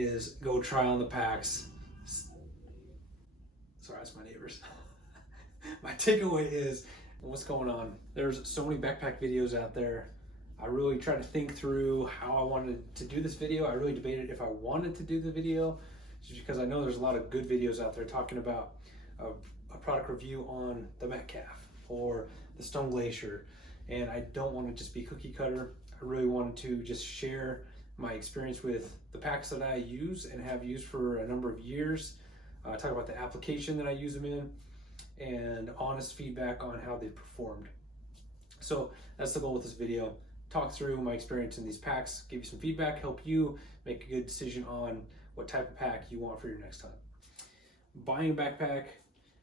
is go try on the packs. Sorry, that's my neighbors. My takeaway is, what's going on? There's so many backpack videos out there. I really tried to think through how I wanted to do this video. I really debated if I wanted to do the video, just because I know there's a lot of good videos out there talking about a product review on the Metcalf or the Stone Glacier, and I don't want to just be cookie cutter. I really wanted to just share my experience with the packs that I use and have used for a number of years, talk about the application that I use them in, and honest feedback on how they performed. So that's the goal with this video. Talk through my experience in these packs, give you some feedback, help you make a good decision on what type of pack you want for your next hunt. Buying a backpack,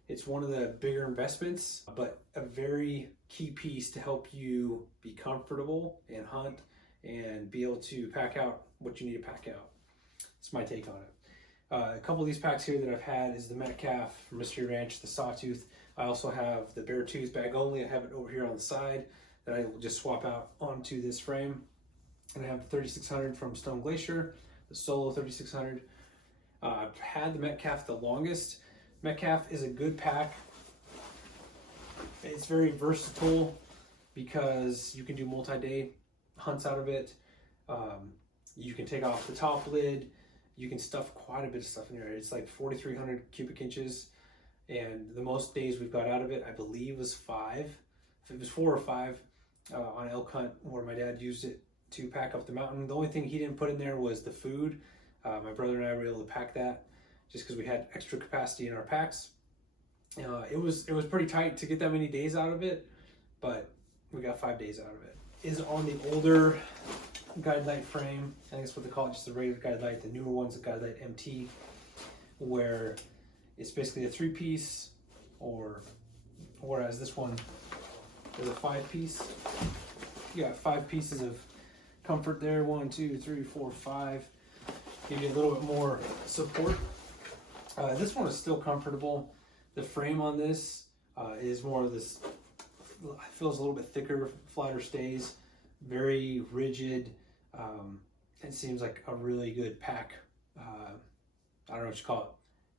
it's one of the bigger investments, but a very key piece to help you be comfortable and hunt and be able to pack out what you need to pack out. It's my take on it. A couple of these packs here that I've had is the Metcalf from Mystery Ranch, the Sawtooth. I also have the Beartooth bag only. I have it over here on the side that I will just swap out onto this frame. And I have the 3600 from Stone Glacier, the Solo 3600. I've had the Metcalf the longest. Metcalf is a good pack. It's very versatile because you can do multi-day hunts out of it. You can take off the top lid. You can stuff quite a bit of stuff in there. It's like 4,300 cubic inches. And the most days we've got out of it, I believe, was 5. If it was 4 or 5 on elk hunt where my dad used it to pack up the mountain. The only thing he didn't put in there was the food. My brother and I were able to pack that just because we had extra capacity in our packs. It was pretty tight to get that many days out of it, but we got 5 days out of it. Is on the older guide light frame. I think that's what they call it, just the regular guide light. The newer one's a guide light MT, where it's basically a 3-piece, or whereas this one is a 5-piece. You got 5 pieces of comfort there. 1, 2, 3, 4, 5. Give you a little bit more support. This one is still comfortable. The frame on this is more of this, feels a little bit thicker, flatter stays, very rigid. It seems like a really good pack. I don't know what you call it.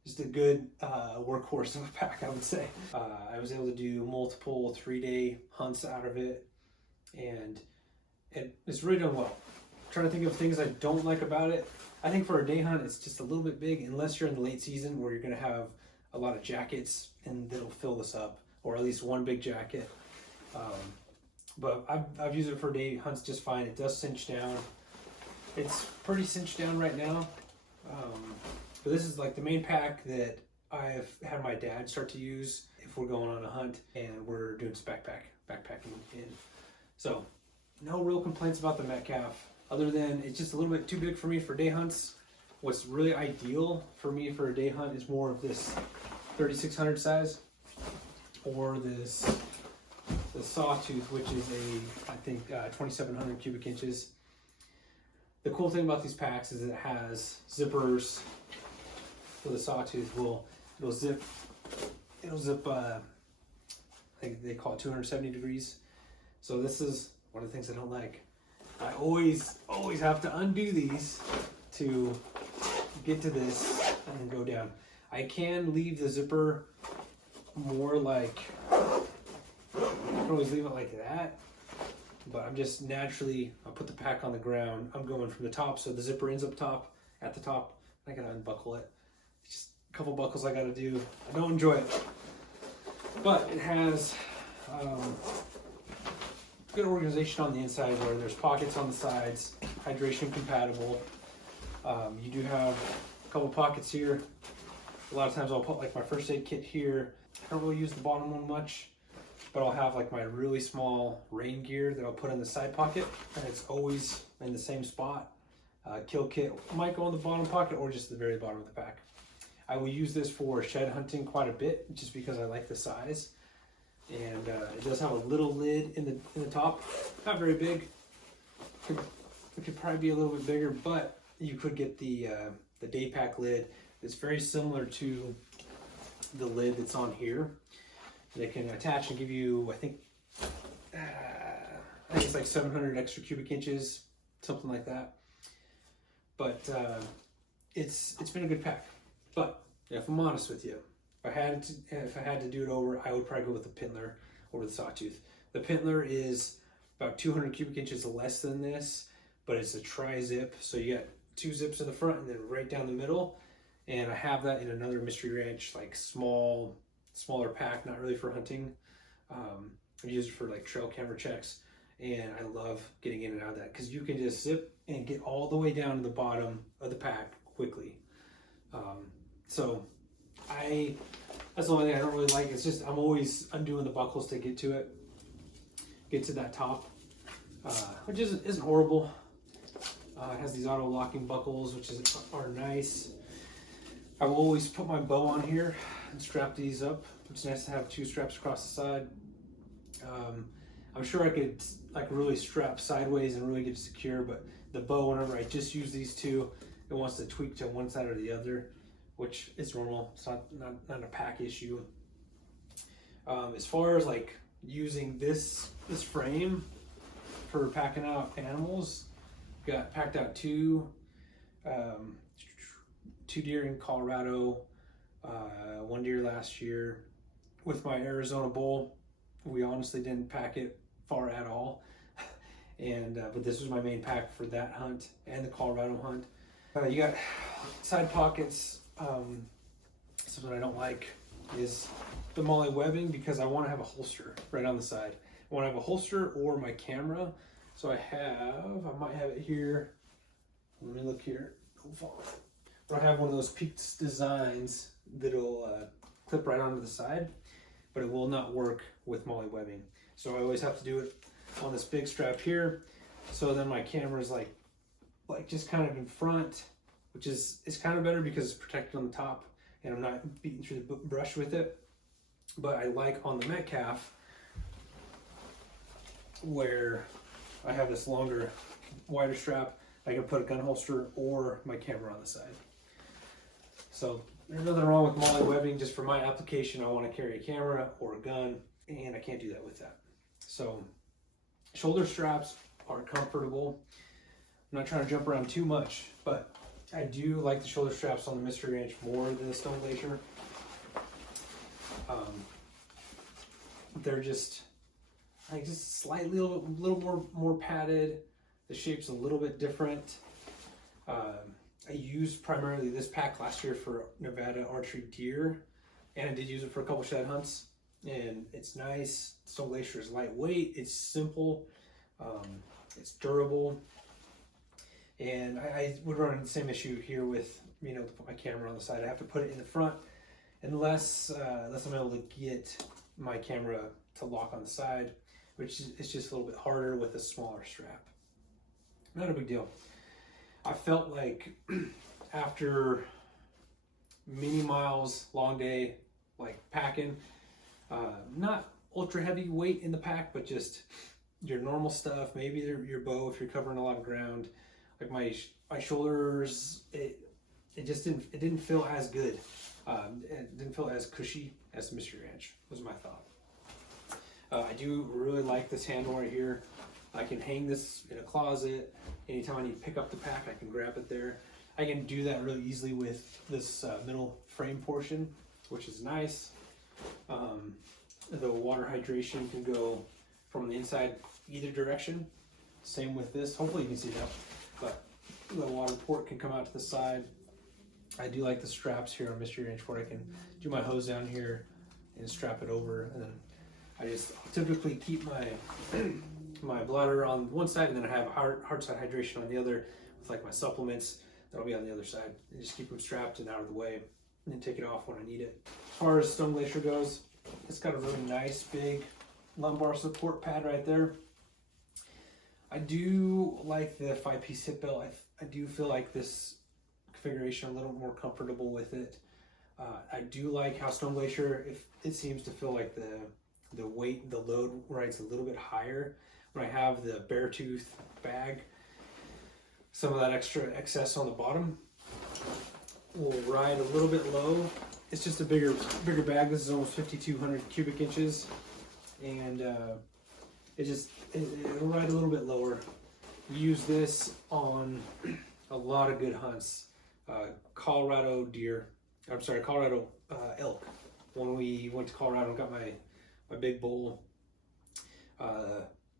Just a good workhorse of a pack, I would say. I was able to do multiple 3-day hunts out of it, and it's really done well. I'm trying to think of things I don't like about it. I think for a day hunt, it's just a little bit big, unless you're in the late season where you're going to have a lot of jackets and that'll fill this up, or at least one big jacket. But I've used it for day hunts just fine. It does cinch down. It's pretty cinched down right now. But this is like the main pack that I've had my dad start to use if we're going on a hunt and we're doing some backpacking in. So no real complaints about the Metcalf, other than it's just a little bit too big for me for day hunts. What's really ideal for me for a day hunt is more of this 3600 size, or the Sawtooth, which is I think 2700 cubic inches. The cool thing about these packs is it has zippers. For the Sawtooth, it'll zip. I think they call it 270 degrees. So this is one of the things I don't like. I always have to undo these to get to this and go down. I can leave the zipper more like, I can always leave it like that, but I'm just naturally, I'll put the pack on the ground. I'm going from the top, so the zipper ends up top, at the top. I gotta unbuckle it. It's just a couple buckles I gotta do. I don't enjoy it, but it has good organization on the inside where there's pockets on the sides, hydration compatible. You do have a couple pockets here. A lot of times I'll put like my first aid kit here. I don't really use the bottom one much, but I'll have like my really small rain gear that I'll put in the side pocket, and it's always in the same spot. Kill kit might go in the bottom pocket or just the very bottom of the pack. I will use this for shed hunting quite a bit just because I like the size. And it does have a little lid in the top, not very big. It could probably be a little bit bigger, but you could get the day pack lid. It's very similar to the lid that's on here. They can attach and give you, I think it's like 700 extra cubic inches, something like that. But it's been a good pack. But if I'm honest with you, if I had to do it over, I would probably go with the Pintler over the Sawtooth. The Pintler is about 200 cubic inches less than this, but it's a tri-zip, so you got 2 zips in the front and then right down the middle. And I have that in another Mystery Ranch, like smaller pack, not really for hunting. I use it for like trail camera checks, and I love getting in and out of that because you can just zip and get all the way down to the bottom of the pack quickly. So that's the only thing I don't really like. It's just I'm always undoing the buckles to get to it, get to that top, which isn't horrible. It has these auto locking buckles, which are nice. I will always put my bow on here and strap these up. It's nice to have 2 straps across the side. I'm sure I could like really strap sideways and really get it secure, but the bow, whenever I just use these 2, it wants to tweak to one side or the other, which is normal. It's not a pack issue. As far as like using this frame for packing out animals, got packed out 2 deer in Colorado, 1 deer last year. With my Arizona bull, we honestly didn't pack it far at all. And but this was my main pack for that hunt and the Colorado hunt. You got side pockets. Something I don't like is the MOLLE webbing, because I want to have a holster right on the side. I want to have a holster or my camera. So I might have it here. Let me look here. Don't fall. But I have one of those Peaks designs that'll clip right onto the side, but it will not work with MOLLE webbing. So I always have to do it on this big strap here. So then my camera is like just kind of in front, which is kind of better because it's protected on the top and I'm not beating through the brush with it. But I like on the Metcalf where I have this longer, wider strap. I can put a gun holster or my camera on the side. So there's nothing wrong with MOLLE webbing. Just for my application, I want to carry a camera or a gun, and I can't do that with that. So shoulder straps are comfortable. I'm not trying to jump around too much, but I do like the shoulder straps on the Mystery Ranch more than the Stone Glacier. They're just slightly a little more padded. The shape's a little bit different. I used primarily this pack last year for Nevada archery deer, and I did use it for a couple shed hunts, and it's nice. Stone Glacier is lightweight, it's simple, it's durable, and I would run into the same issue here with, to put my camera on the side. I have to put it in the front unless I'm able to get my camera to lock on the side, which is just a little bit harder with a smaller strap. Not a big deal. I felt like after many miles, long day, like packing, not ultra heavy weight in the pack, but just your normal stuff, maybe your bow if you're covering a lot of ground. Like my shoulders, it didn't feel as good. It didn't feel as cushy as the Mystery Ranch, was my thought. I do really like this handle right here. I can hang this in a closet. Anytime I need to pick up the pack, I can grab it there. I can do that really easily with this middle frame portion, which is nice. The water hydration can go from the inside either direction. Same with this. Hopefully you can see that. But the water port can come out to the side. I do like the straps here on Mystery Ranch where I can do my hose down here and strap it over, and then I just typically keep my bladder on one side, and then I have hard side hydration on the other with like my supplements that'll be on the other side, and just keep them strapped and out of the way, and then take it off when I need it. As far as Stone Glacier goes, it's got a really nice big lumbar support pad right there. I do like the 5-piece hip belt. I do feel like this configuration a little more comfortable with it. I do like how Stone Glacier, it seems to feel like the weight, the load rides a little bit higher. When I have the Beartooth bag, some of that extra excess on the bottom will ride a little bit low. It's just a bigger bag. This is almost 5,200 cubic inches, and it'll ride a little bit lower. We use this on a lot of good hunts. Colorado deer. I'm sorry, Colorado elk. When we went to Colorado and got my big bull.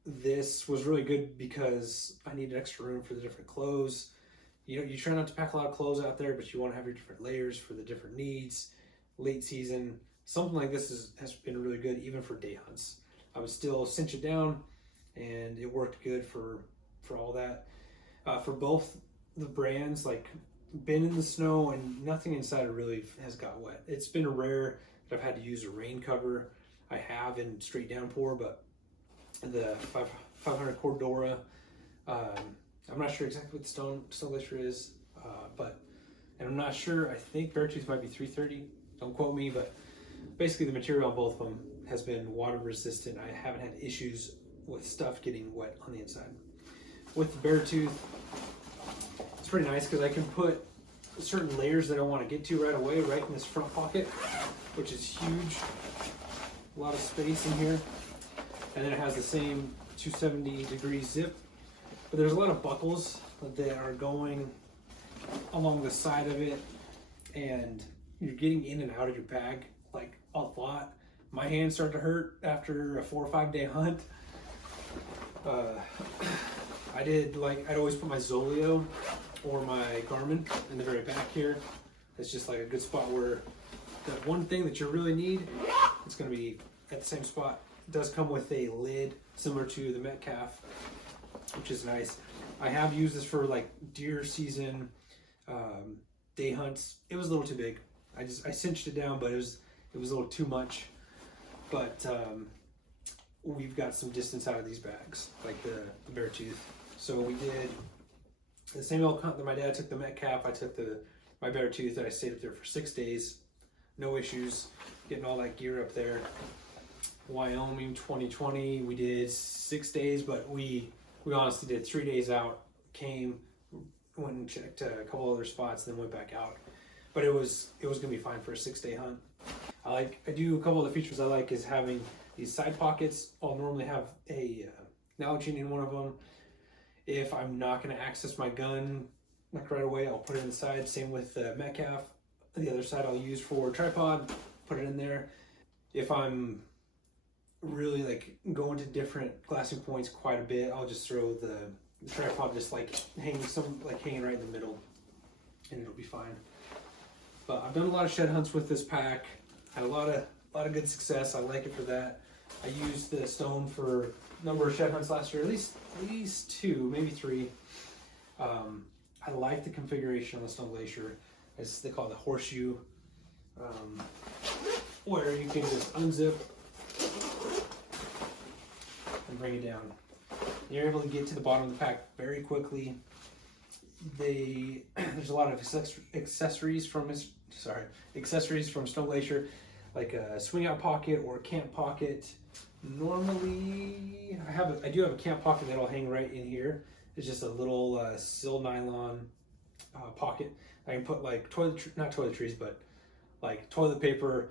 This was really good because I needed extra room for the different clothes. You know, you try not to pack a lot of clothes out there, but you want to have your different layers for the different needs. Late season, something like this has been really good even for day hunts. I would still cinch it down, and it worked good for all that. For both the brands, like been in the snow and nothing inside it really has got wet. It's been rare that I've had to use a rain cover. I have in straight downpour, but the 500 Cordura, I'm not sure exactly what the Stone Glacier is, and I'm not sure, I think Beartooth might be 330, don't quote me, but basically the material on both of them has been water resistant. I haven't had issues with stuff getting wet on the inside. With the Beartooth, it's pretty nice because I can put certain layers that I want to get to right away, right in this front pocket, which is huge. A lot of space in here. And then it has the same 270-degree zip. But there's a lot of buckles that are going along the side of it, and you're getting in and out of your bag like a lot. My hands start to hurt after a 4 or 5 day hunt. I'd always put my Zoleo or my Garmin in the very back here. It's just like a good spot where that one thing that you really need, it's going to be at the same spot. It does come with a lid similar to the Metcalf, which is nice. I have used this for like deer season, day hunts. It was a little too big. I cinched it down, but it was a little too much. But we've got some distance out of these bags, like the Beartooth. So we did the same elk hunt that my dad took the Metcalf. I took my Beartooth, and I stayed up there for 6 days. No issues getting all that gear up there. Wyoming 2020, we did 6 days, but we honestly did 3 days out, went and checked a couple other spots, then went back out. But it was gonna be fine for a 6 day hunt. I do a couple of the features I like is having these side pockets. I'll normally have a Nalgene in one of them. If I'm not gonna access my gun like right away, I'll put it in the side. Same with the Metcalf. The other side I'll use for tripod, put it in there. If I'm really like going to different glassing points quite a bit, I'll just throw the tripod just like hanging right in the middle, and it'll be fine. But I've done a lot of shed hunts with this pack, had a lot of good success. I like it for that. I used the Stone for a number of shed hunts last year, at least 2, maybe 3. I like the configuration on the Stone Glacier, as they call it, the horseshoe, where you can just unzip and bring it down. You're able to get to the bottom of the pack very quickly. There's a lot of accessories from Stone Glacier, like a swing out pocket or a camp pocket. Normally, I do have a camp pocket that'll hang right in here. It's just a little sil nylon pocket. I can put like not toiletries, but like toilet paper,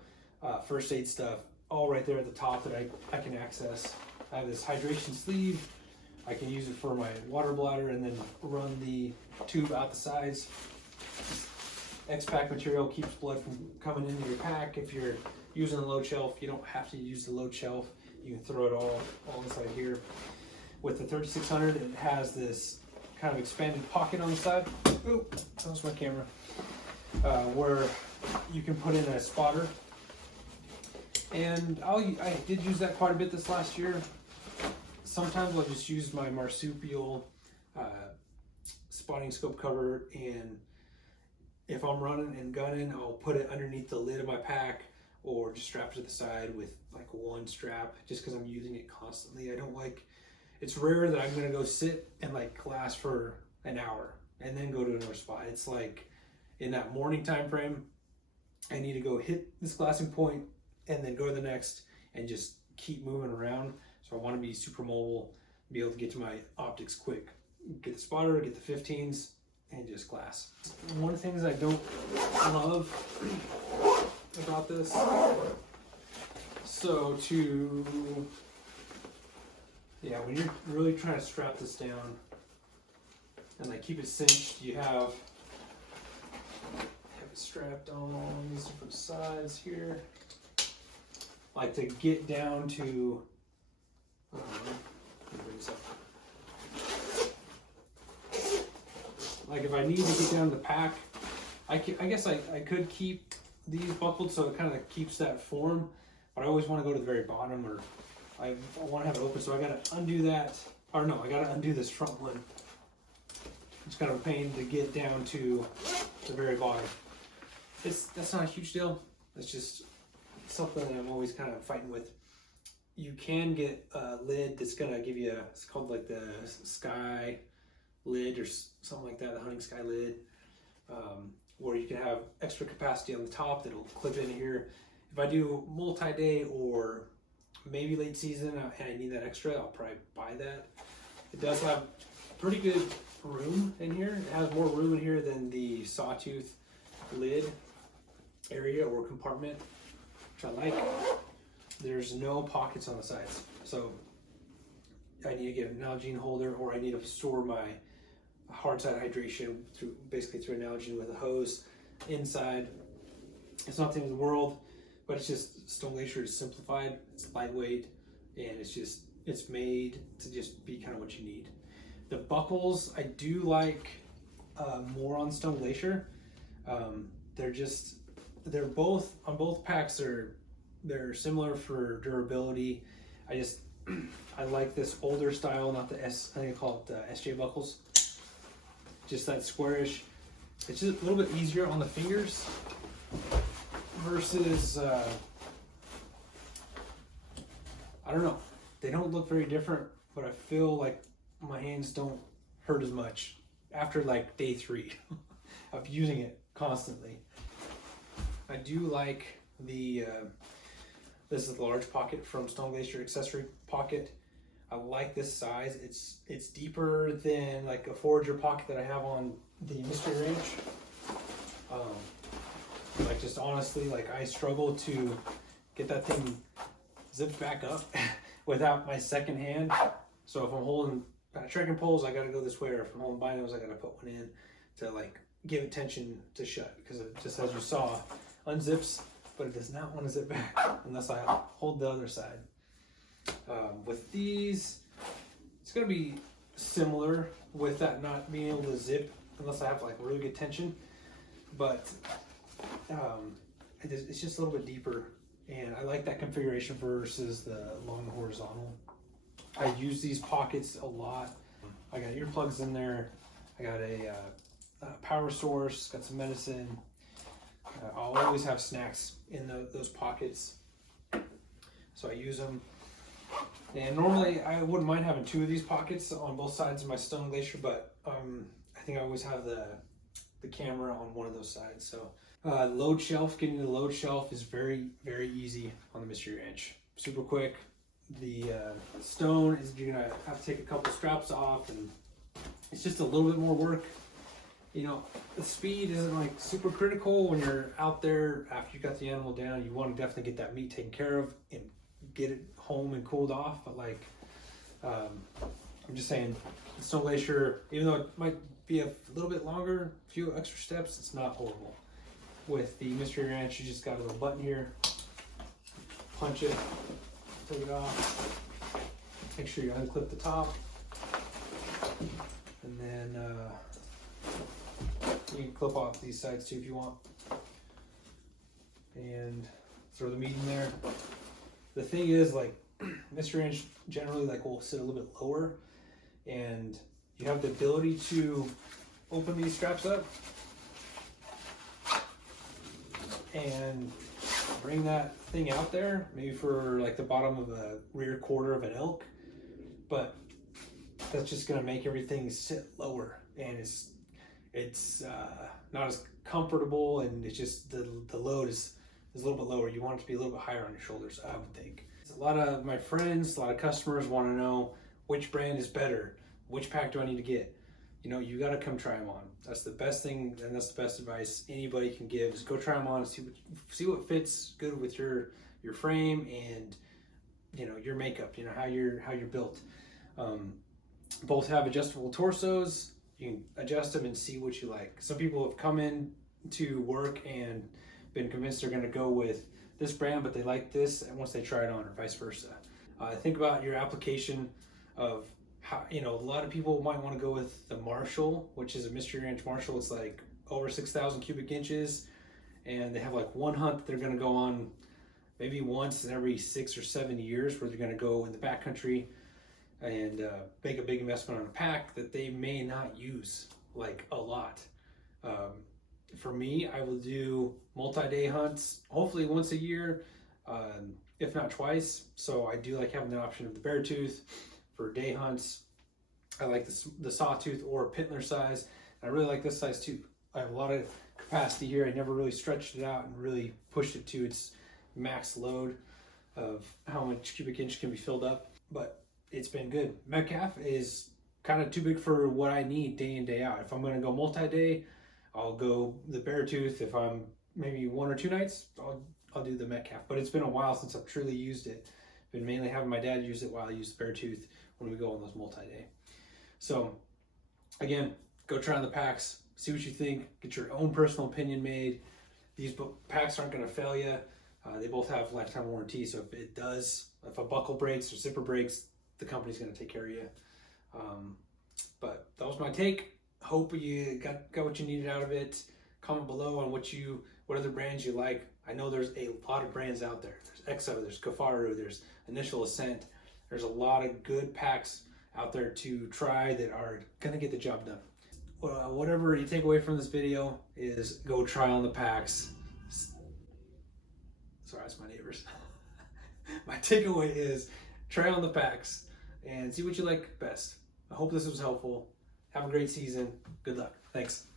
first aid stuff, all right there at the top that I can access. I have this hydration sleeve. I can use it for my water bladder and then run the tube out the sides. X-Pack material keeps blood from coming into your pack. If you're using the load shelf, you don't have to use the load shelf. You can throw it all inside here. With the 3600, it has this kind of expanded pocket on the side. Oop, that was my camera. Where you can put in a spotter. And I did use that quite a bit this last year. Sometimes I'll just use my marsupial spotting scope cover, and if I'm running and gunning, I'll put it underneath the lid of my pack or just strap it to the side with like one strap, just because I'm using it constantly. It's rare that I'm gonna go sit and like glass for an hour and then go to another spot. It's like in that morning time frame, I need to go hit this glassing point and then go to the next and just keep moving around. So I want to be super mobile, be able to get to my optics quick. Get the spotter, get the 15s, and just glass. One of the things I don't love about this, when you're really trying to strap this down and like keep it cinched, you have strapped on these different sides here. I like to get down to, let me bring this up. Like if I need to get down to the pack, I guess I could keep these buckled so it kind of keeps that form, but I always want to go to the very bottom, or I want to have it open, so I got to undo that, or no, I got to undo this front one. It's kind of a pain to get down to the very bottom. That's not a huge deal. It's just something that I'm always kind of fighting with. You can get a lid that's gonna give you it's called like the sky lid or something like that, the hunting sky lid, where you can have extra capacity on the top that'll clip in here. If I do multi-day or maybe late season and I need that extra, I'll probably buy that. It does have pretty good room in here. It has more room in here than the sawtooth lid area or compartment, which I like. There's no pockets on the sides, so I need to get an Nalgene holder, or I need to store my hard side hydration through an Nalgene with a hose inside. It's not the end of the world, but it's just Stone Glacier is simplified. It's lightweight, and it's made to just be kind of what you need. The buckles I do like more on Stone Glacier. They're both on both packs. They're similar for durability. I like this older style, not the I think I call it the SJ buckles. Just that squarish. It's just a little bit easier on the fingers versus I don't know. They don't look very different, but I feel like my hands don't hurt as much after like day 3 of using it constantly. I do like this is the large pocket from Stone Glacier Accessory Pocket. I like this size. It's deeper than like a Forager pocket that I have on the Mystery Ranch. Like just honestly, like I struggle to get that thing zipped back up without my second hand. So if I'm holding trekking poles, I gotta go this way, or if I'm holding binos, I gotta put one in to like give it tension to shut, because it just, as you saw, unzips, but it does not want to zip back unless I hold the other side. With these, it's going to be similar with that not being able to zip unless I have like really good tension, but it's just a little bit deeper, and I like that configuration versus the long horizontal. I use these pockets a lot. I got earplugs in there. I got a power source, got some medicine. I'll always have snacks in those pockets, so I use them. And normally I wouldn't mind having 2 of these pockets on both sides of my Stone Glacier, but I think I always have the camera on one of those sides. So load shelf, getting to the load shelf is very, very easy on the Mystery Ranch. Super quick. The stone is, you're gonna have to take a couple straps off, and it's just a little bit more work. You know, the speed isn't like super critical when you're out there after you got the animal down. You want to definitely get that meat taken care of and get it home and cooled off. But like, I'm just saying, Stone Glacier, even though it might be a little bit longer, a few extra steps, it's not horrible. With the Mystery Ranch, you just got a little button here, punch it, take it off, make sure you unclip the top, and then you can clip off these sides too if you want, and throw the meat in there. The thing is, like, Mystery Ranch generally like will sit a little bit lower, and you have the ability to open these straps up and bring that thing out there, maybe for like the bottom of the rear quarter of an elk, but that's just gonna make everything sit lower, and it's not as comfortable, and it's just the load is a little bit lower. You want it to be a little bit higher on your shoulders, I would think. A lot of my friends, a lot of customers want to know which brand is better, which pack do I need to get. You know, you got to come try them on. That's the best thing, and that's the best advice anybody can give, is go try them on and see what fits good with your frame and, you know, your makeup, you know, how you're built. Both have adjustable torsos. You can adjust them and see what you like. Some people have come in to work and been convinced they're going to go with this brand, but they like this, and once they try it on, or vice versa. Think about your application of how, you know, a lot of people might want to go with the Marshall, which is a Mystery Ranch Marshall. It's like over 6,000 cubic inches, and they have like one hunt they're going to go on maybe once in every 6 or 7 years, where they're going to go in the backcountry and make a big investment on a pack that they may not use like a lot. For me, I will do multi-day hunts, hopefully once a year, if not twice. So I do like having the option of the bear tooth for day hunts. I like the sawtooth or Pittler size. I really like this size too. I have a lot of capacity here. I never really stretched it out and really pushed it to its max load of how much cubic inch can be filled up, but it's been good. Metcalf is kind of too big for what I need day in, day out. If I'm going to go multi-day, I'll go the bear tooth. If I'm maybe 1 or 2 nights, I'll do the Metcalf. But it's been a while since I've truly used it. Been mainly having my dad use it while I use the bear tooth when we go on those multi-day. So again, go try on the packs, see what you think, get your own personal opinion made. These packs aren't going to fail you. They both have lifetime warranty, so if a buckle breaks or zipper breaks, the company's going to take care of you. But that was my take. Hope you got what you needed out of it. Comment below on what other brands you like. I know there's a lot of brands out there. There's EXO, there's Kafaru, there's Initial Ascent. There's a lot of good packs out there to try that are going to get the job done. Whatever you take away from this video is go try on the packs. Sorry, that's my neighbors. My takeaway is try on the packs and see what you like best. I hope this was helpful. Have a great season. Good luck. Thanks.